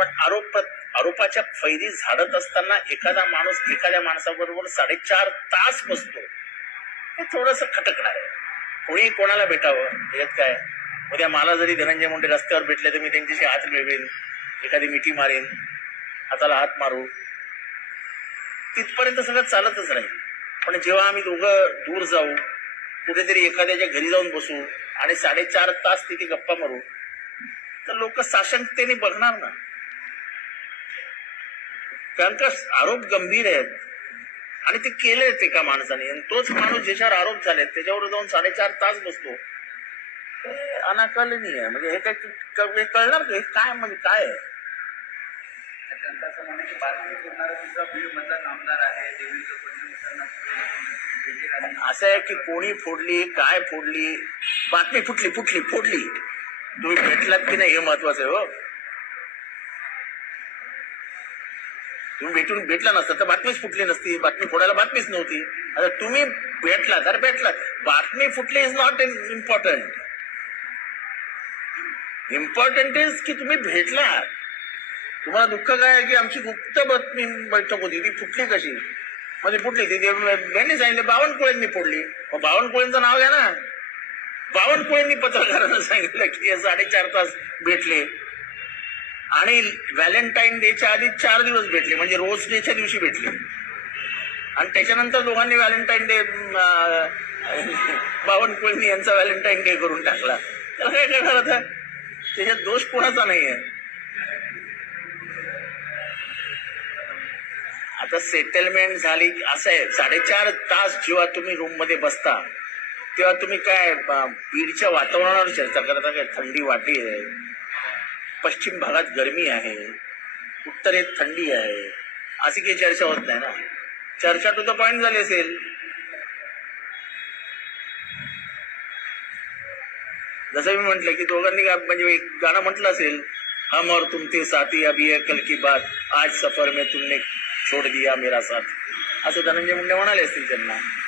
पण आरोप आरोपाच्या फैरी झाडत असताना एखादा माणूस एखाद्या माणसाबरोबर साडेचार तास बसतो. हे थोडस खटकणार आहे. कोणी कोणाला भेटावं? यात काय? उद्या मला जरी धनंजय मुंडे रस्त्यावर भेटले तर मी त्यांच्याशी हात मिळवेन. एखादी मिठी मारेन. हाताला हात मारू. तिथपर्यंत सगळं चालतच राहील. पण जेव्हा आम्ही दोघं दूर जाऊ कुठेतरी एखाद्याच्या घरी जाऊन बसू आणि साडेचार तास तिथे गप्पा मारू तर लोक साशंकतेने बघणार ना. कारण का आरोप गंभीर आहेत? आणि ते केलेत एका माणसाने. आणि तोच माणूस ज्याच्यावर आरोप झालेत त्याच्यावर जाऊन साडेचार तास बसतो. हे अनाकलनीय आहे. म्हणजे हे काय कळणार का? हे काय म्हणजे काय आहे? त्यांचं असं म्हणणं की बातमी बीड मधला आहे असं आहे की कोणी फोडली काय फोडली? बातमी फुटली फुटली फोडली. तुम्ही भेटलात की नाही हे महत्वाचं आहे हो. तुम्ही भेटून भेटला नसता तर बातमीच फुटली नसती बातमी फोडायला बातमीच नव्हती. आता तुम्ही भेटला तर भेटला. बातमी फुटली is not important important is की तुम्ही भेटला. तुम्हाला दुःख काय आहे की आमची गुप्त बातमी बैठक होती ती फुटली कशी? म्हणजे फुटली ती ते यांनी बावनकुळेंनी फोडली. मग बावनकुळेंचं नाव घ्या ना. बावनकुळेंनी पत्रकारांना सांगितलं की साडेचार तास भेटले. आणि व्हॅलेंटाईन डेच्या आधी चार दिवस भेटले म्हणजे रोज डेच्या दिवशी भेटले. आणि त्याच्यानंतर दोघांनी व्हॅलेंटाईन डे बावनकुळणी यांचा व्हॅलेंटाईन डे करून टाकला. त्याला काय करणार आता त्याच्यात दोष कोणाचा नाहीये. आता सेटलमेंट झाली असं आहे साडेचार तास जेव्हा तुम्ही रूममध्ये बसता तेव्हा तुम्ही काय बीडच्या वातावरणावर चर्चा करता काय थंडी वाटी आहे. पश्चिम भागात गरमी आहे उत्तरेत थंडी आहे अशी काही चर्चा होत नाही ना. चर्चा टू द पॉइंट झाली असेल. जसं मी म्हटलं की दोघांनी गा- म्हणजे एक गाणं म्हटलं असेल हम और तुम साथी अभी है कल की बात आज सफर में तुमने छोड़ दिया मेरा साथ. असं धनंजय मुंडे म्हणाले असतील त्यांना.